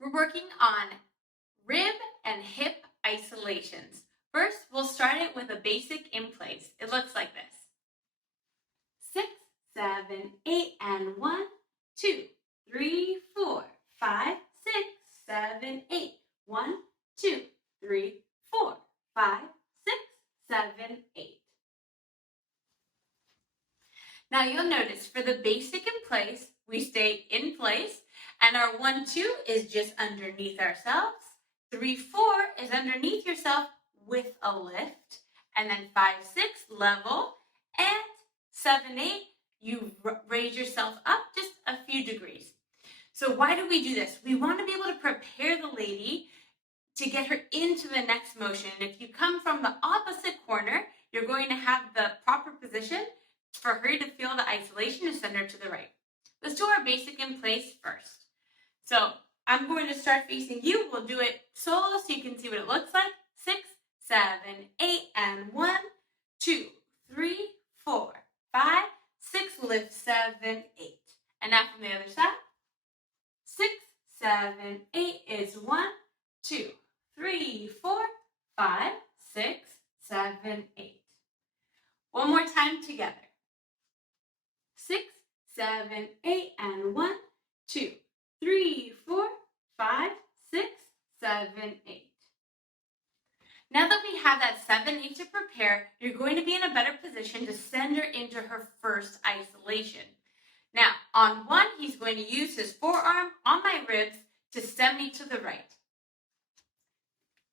We're working on rib and hip isolations. First, we'll start it with a basic in place. It looks like this. 6, 7, 8, and 1, 2, 3, 4, 5, 6, 7, 8. 1, 2, 3, 4, 5, 6, 7, 8. Now you'll notice for the basic in place, we stay in place, and our 1, 2 is just underneath ourselves. 3, 4 is underneath yourself with a lift, and then 5, 6 level, and 7, 8 you raise yourself up just a few degrees. So why do we do this? We want to be able to prepare the lady to get her into the next motion. And if you come from the opposite corner, you're going to have the proper position for her to feel the isolation to send her to the right. Let's do our basic in place first. So I'm going to start facing you. We'll do it solo so you can see what it looks like. 6, 7, 8, and 1, 2, 3, 4, 5, 6, lift 7, 8. And now from the other side. 6, 7, 8 is 1, 2, 3, 4, 5, 6, 7, 8. One more time together. 6, 7, 8, and 1, 2, 3, 4, 5, 6, 7, 8. Now that we have that 7, 8 to prepare, you're going to be in a better position to send her into her first isolation. Now, on 1, he's going to use his forearm on my ribs to send me to the right.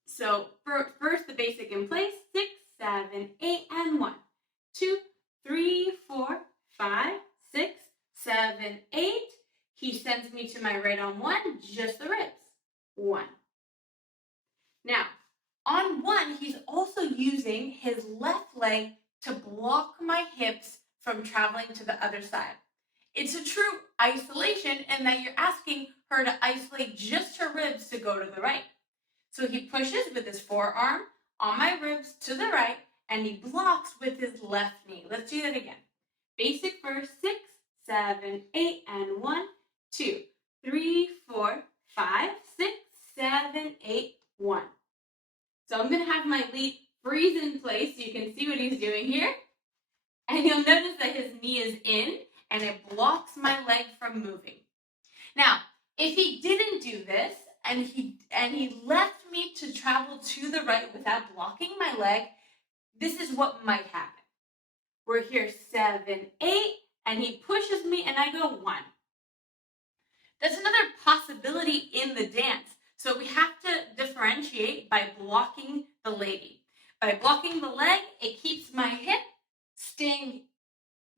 So first, the basic in place, 6, 7, 8, and 1, 2, 3, 4, 5, 6, 7, 8. He sends me to my right on 1, just the ribs. 1. Now, on 1, he's also using his left leg to block my hips from traveling to the other side. It's a true isolation in that you're asking her to isolate just her ribs to go to the right. So he pushes with his forearm on my ribs to the right, and he blocks with his left knee. Let's do that again. Basic first, 6, 7, 8, and 1, 2, 3, 4, 5, 6, 7, 8, 1. So I'm going to have my lead freeze in place so you can see what he's doing here. And you'll notice that his knee is in, and it blocks my leg from moving. Now, if he didn't do this, and he left me to travel to the right without blocking my leg, this is what might happen. We're here 7, 8, and he pushes me, and I go 1. That's another possibility in the dance. So we have to differentiate by blocking the lady. By blocking the leg, it keeps my hip staying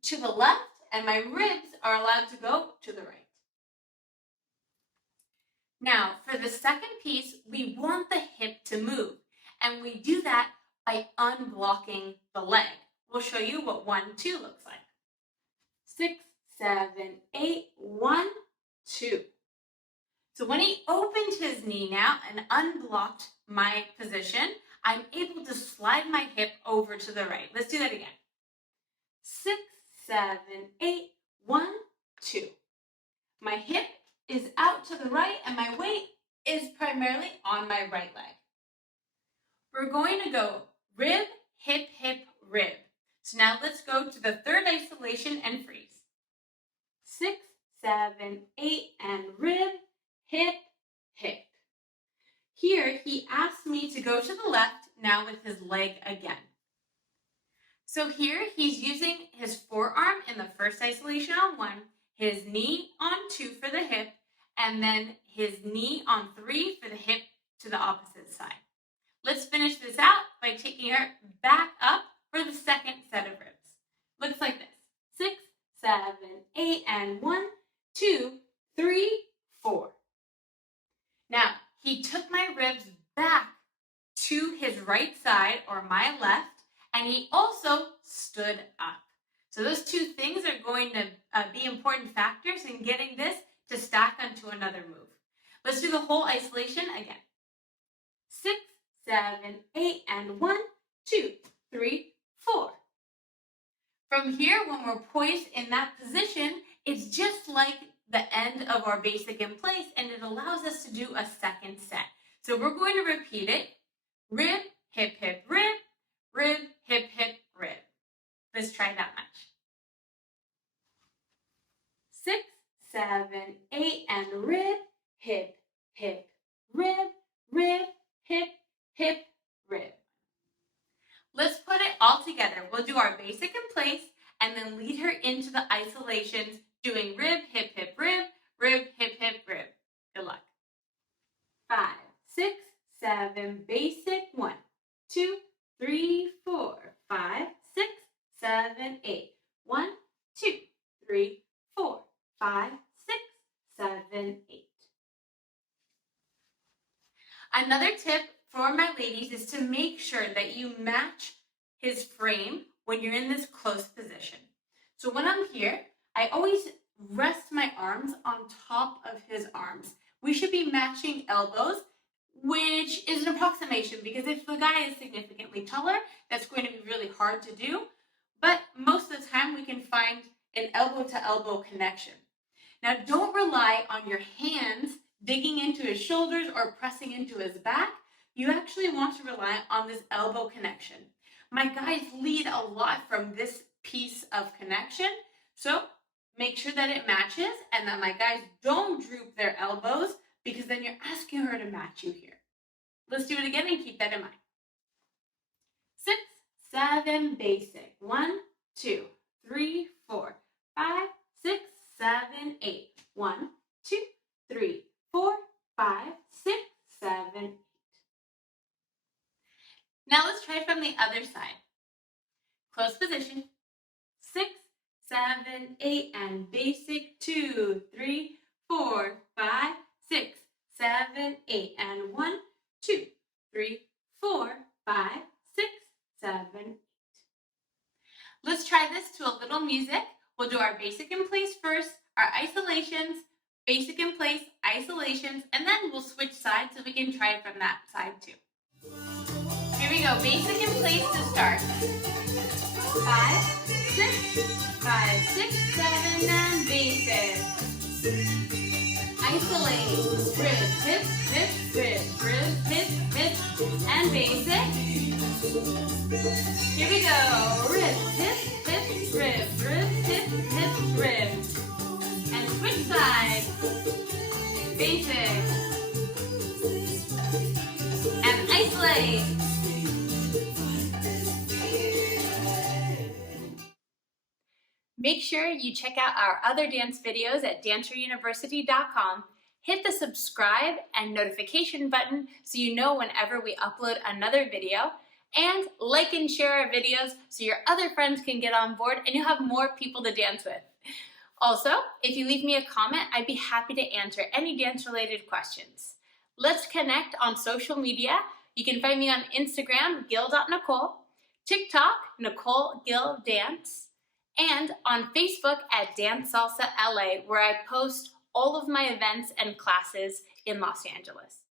to the left, and my ribs are allowed to go to the right. Now, for the second piece, we want the hip to move, and we do that by unblocking the leg. We'll show you what 1, 2 looks like. 6, 7, 8, 1, 2. So when he opened his knee now and unblocked my position, I'm able to slide my hip over to the right. Let's do that again. 6, 7, 8, 1, 2. My hip is out to the right, and my weight is primarily on my right leg. We're going to go rib, hip, hip, rib. So now let's go to the third isolation and freeze. 6, 7, 8, and rib, hip, hip. Here, he asked me to go to the left, now with his leg again. So here, he's using his forearm in the first isolation on 1, his knee on 2 for the hip, and then his knee on 3 for the hip to the opposite side. Let's finish this out by taking her back up for the second set of ribs. Looks like this. 6, 7, 8, and 1, 2, 3, 4. Now, he took my ribs back to his right side, or my left, and he also stood up. So those two things are going to be important factors in getting this to stack onto another move. Let's do the whole isolation again. 6, 7, 8, and 1, 2, 3, 4. From here, when we're poised in that position, it's just like the end of our basic in place, and it allows us to do a second set. So we're going to repeat it. Rib, hip, hip, rib, rib, hip, hip, rib. Let's try that much. 6, 7, 8, and rib, hip, hip, rib, rib, hip, hip, rib. Let's put it all together. We'll do our basic in place and then lead her into the isolations doing rib, hip, hip, rib, rib, hip, hip, rib. Good luck. 5, 6, 7, basic. 1, 2, 3, 4, 5, 6, 7, 8. 1, 2, 3, 4, 5, 6, 7, 8. Another tip for my ladies is to make sure that you match his frame when you're in this close position. So when I'm here, I always rest my arms on top of his arms. We should be matching elbows, which is an approximation because if the guy is significantly taller, that's going to be really hard to do. But most of the time we can find an elbow to elbow connection. Now don't rely on your hands digging into his shoulders or pressing into his back. You actually want to rely on this elbow connection. My guys lead a lot from this piece of connection, so make sure that it matches and that my guys don't droop their elbows because then you're asking her to match you here. Let's do it again and keep that in mind. 6, 7, basic. 1, 2, 3, 4, 5, 6, 7, 8. 1, 2, 3, 4, 5, 6, 7, 8. Now let's try from the other side. Close position. 6, 7, 8, and basic. 2, 3, 4, 5, 6, 7, 8, and 1, 2, 3, 4, 5, 6, 7, 8. Let's try this to a little music. We'll do our basic in place first, our isolations, basic in place, isolations, and then we'll switch sides so we can try it from that side too. Here we go, basic in place to start. 5, 6, 5, 6, 7, and basic. Isolate, rib, hip, hip, rib, rib, hip, hip, and basic. Here we go, rib, hip, hip, rib, rib, hip, hip, rib. And switch side. Basic. And isolate. Make sure you check out our other dance videos at danceruniversity.com. Hit the subscribe and notification button so you know whenever we upload another video. And like and share our videos so your other friends can get on board and you'll have more people to dance with. Also, if you leave me a comment, I'd be happy to answer any dance-related questions. Let's connect on social media. You can find me on Instagram, gil.nicole, TikTok, Nicole Gil Dance, and on Facebook at Dance Salsa LA, where I post all of my events and classes in Los Angeles.